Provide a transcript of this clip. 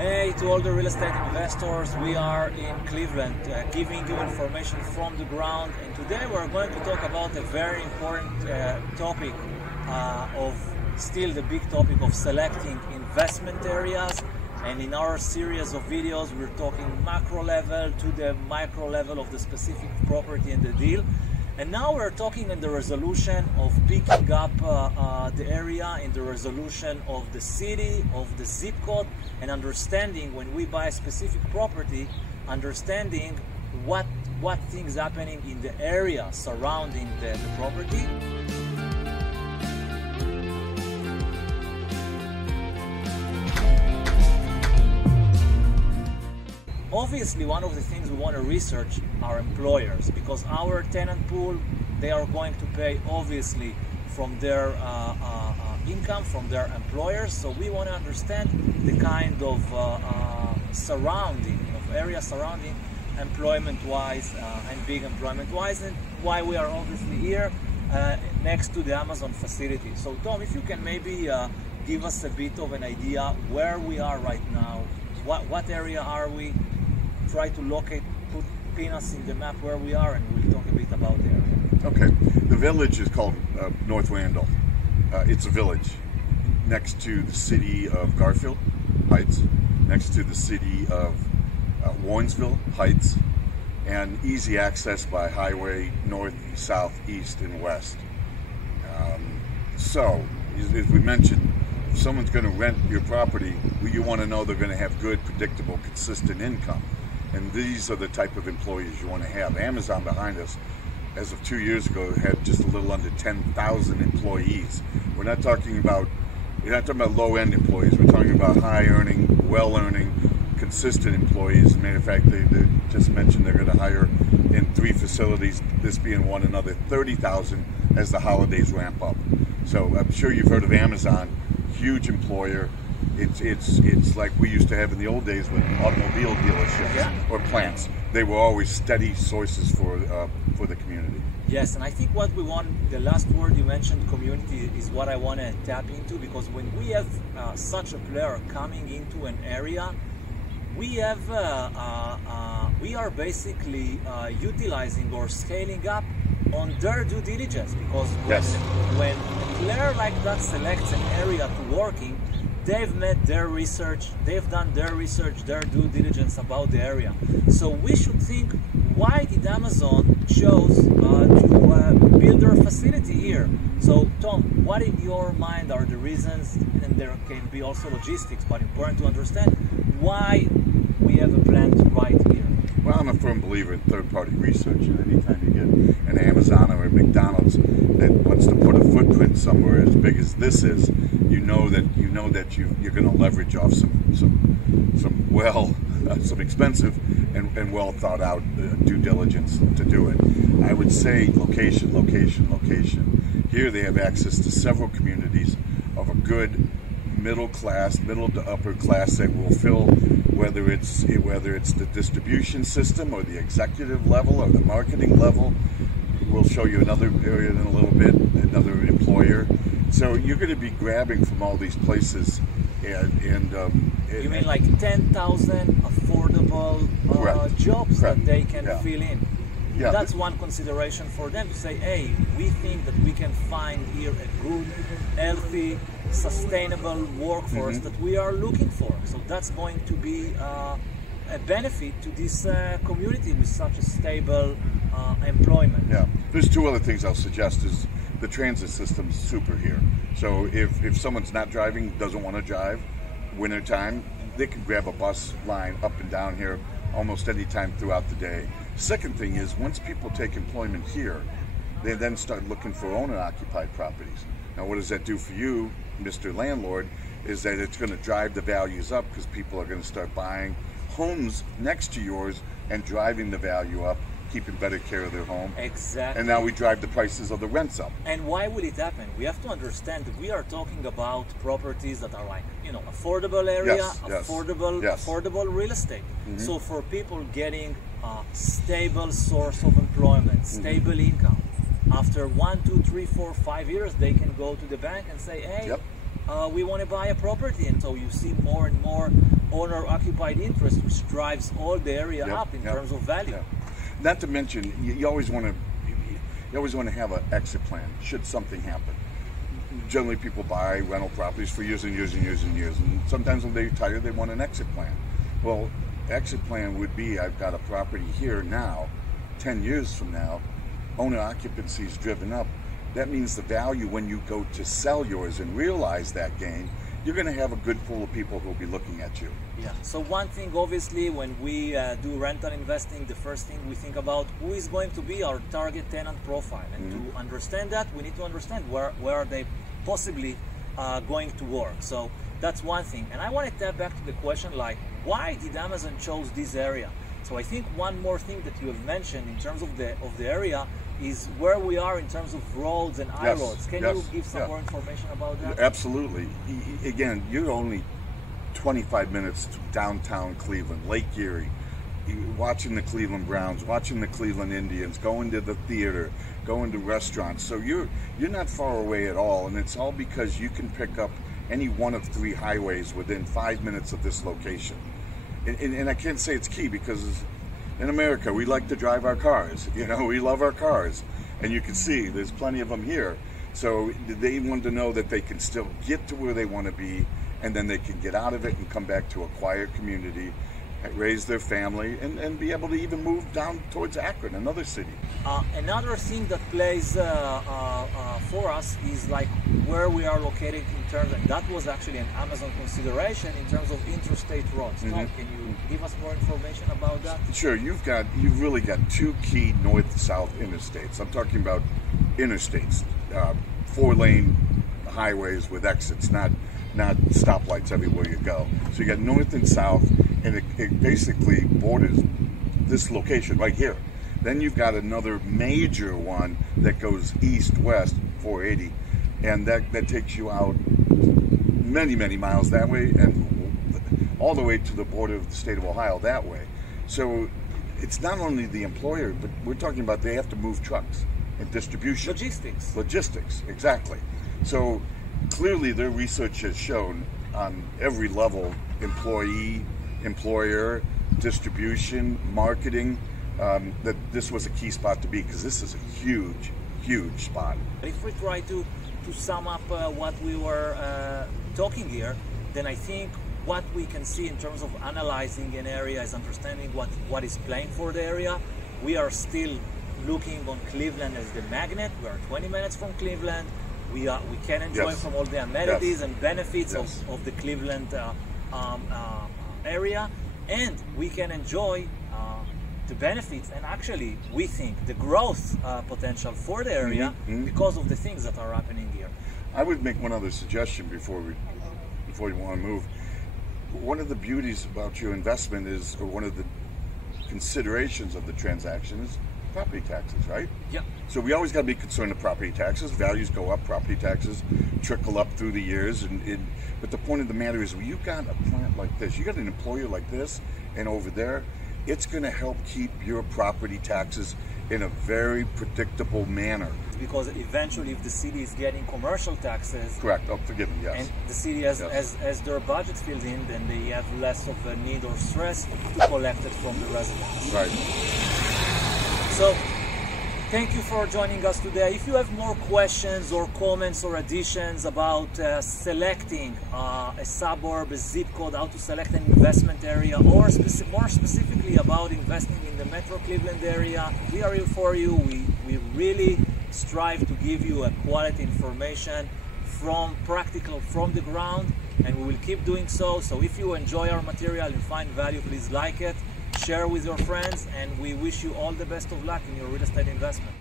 Hey to all the real estate investors, we are in Cleveland giving you information from the ground, and today we're going to talk about a very important topic of still the big topic of selecting investment areas. And in our series of videos we're talking macro level to the micro level of the specific property and the deal. And now we're talking in the resolution of picking up the area, in the resolution of the city, of the zip code, and understanding when we buy a specific property, understanding what things happening in the area surrounding the property. Obviously, one of the things we want to research are employers, because our tenant pool, they are going to pay obviously from their income, from their employers. So we want to understand the kind of surrounding, of area surrounding employment-wise and big employment-wise, and why we are obviously here next to the Amazon facility. So Tom, if you can maybe give us a bit of an idea where we are right now, what area are we? Try to locate, pin us in the map where we are, and we'll talk a bit about the area. Okay, the village is called North Randall. It's a village next to the city of Garfield Heights, next to the city of Warrensville Heights, and easy access by highway north, south, east, and west. So, as we mentioned, if someone's going to rent your property, you want to know they're going to have good, predictable, consistent income. And these are the type of employees you want to have. Amazon behind us, as of 2 years ago, had just a little under 10,000 employees. We're not talking about low-end employees. We're talking about high-earning, well-earning, consistent employees. As a matter of fact, they just mentioned they're going to hire in 3 facilities, this being one, another 30,000 as the holidays ramp up. So I'm sure you've heard of Amazon, huge employer. It's like we used to have in the old days with automobile dealerships or plants. They were always steady sources for the community. Yes, and I think what we want, the last word you mentioned, community, is what I want to tap into, because when we have such a player coming into an area, we are basically utilizing or scaling up on their due diligence, because when a player like that selects an area to work in, they've made their research, they've done their research, their due diligence about the area. So we should think, why did Amazon chose to build their facility here? So Tom, what in your mind are the reasons, and there can be also logistics, but important to understand, why we have a plant right here? Well, I'm a firm believer in third-party research, and anytime you get an Amazon or a McDonald's that wants to put a footprint somewhere as big as this is, you know that you're going to leverage off some expensive and well thought out due diligence to do it. I would say location, location, location. Here they have access to several communities of a good middle to upper class that will fill, whether it's the distribution system or the executive level or the marketing level. We'll show you another area in a little bit, another employer. So you're going to be grabbing from all these places, and you mean like 10,000 affordable jobs that they can fill in. Yeah, that's one consideration for them, to say, hey, we think that we can find here a good, healthy, sustainable workforce that we are looking for. So that's going to be a benefit to this community with such a stable employment. Yeah, there's 2 other things I'll suggest. Is the transit system is super here. So if someone's not driving, doesn't want to drive, wintertime, they can grab a bus line up and down here almost any time throughout the day. Second thing is, once people take employment here, they then start looking for owner-occupied properties. Now, what does that do for you, Mr. Landlord, is that it's going to drive the values up, because people are going to start buying homes next to yours and driving the value up, keeping better care of their home. Exactly. And now we drive the prices of the rents up. And why will it happen? We have to understand that we are talking about properties that are like, affordable area, affordable real estate. So for people getting a stable source of employment, stable income, after 1, 2, 3, 4, 5 years, they can go to the bank and say, hey, we want to buy a property. And so you see more and more owner-occupied interest, which drives all the area up in terms of value. Not to mention, you always want to have an exit plan should something happen. Generally, people buy rental properties for years and years and years and years, and sometimes when they retire, they want an exit plan. Well, exit plan would be, I've got a property here now, 10 years from now, owner occupancy is driven up. That means the value when you go to sell yours and realize that gain, you're going to have a good pool of people who will be looking at you. Yeah. So one thing, obviously, when we do rental investing, the first thing we think about who is going to be our target tenant profile. And to understand that, we need to understand where are they possibly going to work. So that's one thing. And I want to tap back to the question, like, why did Amazon chose this area? So I think one more thing that you have mentioned in terms of the area is where we are in terms of roads and roads. Can you give some more information about that? Absolutely. Again, you're only 25 minutes to downtown Cleveland, Lake Erie, watching the Cleveland Browns, watching the Cleveland Indians, going to the theater, going to restaurants. So you're not far away at all, and it's all because you can pick up any one of 3 highways within 5 minutes of this location. And I can't say it's key because in America, we like to drive our cars. You know, we love our cars. And you can see there's plenty of them here. So they want to know that they can still get to where they want to be, and then they can get out of it and come back to a quiet community, raise their family, and be able to even move down towards Akron, another city. Another thing that plays for us is like where we are located in terms, and that was actually an Amazon consideration in terms of interstate roads. Tom, can you give us more information about that? Sure. You've really got 2 key north-south interstates. I'm talking about interstates, 4-lane highways with exits, not stoplights everywhere you go. So you got north and south, and it basically borders this location right here. Then you've got another major one that goes east-west, 480, and that takes you out many, many miles that way, and all the way to the border of the state of Ohio that way. So it's not only the employer, but we're talking about they have to move trucks and distribution. Logistics, exactly. So clearly their research has shown on every level, employee, employer, distribution, marketing, that this was a key spot to be, because this is a huge, huge spot. If we try to sum up what we were talking here, then I think what we can see in terms of analyzing an area is understanding what is playing for the area. We are still looking on Cleveland as the magnet. We are 20 minutes from Cleveland. We can enjoy from all the amenities and benefits of the Cleveland area, and we can enjoy the benefits and actually we think the growth potential for the area because of the things that are happening here. I would make one other suggestion before you want to move. One of the beauties about your investment is, or one of the considerations of the transaction is property taxes, right? Yeah. So we always got to be concerned with property taxes. Values go up, property taxes trickle up through the years. But the point of the matter is, when you got a plant like this, you got an employer like this, and over there, it's going to help keep your property taxes in a very predictable manner. Because eventually, if the city is getting commercial taxes, correct. Oh, forgive me. Yes. And the city, as their budget fills in, then they have less of a need or stress to collect it from the residents. Right. So, thank you for joining us today. If you have more questions or comments or additions about selecting a suburb, a zip code, how to select an investment area, or more specifically about investing in the Metro Cleveland area, we are here for you. We really strive to give you a quality information from the ground, and we will keep doing so. So if you enjoy our material and find value, please like it, share with your friends, and we wish you all the best of luck in your real estate investment.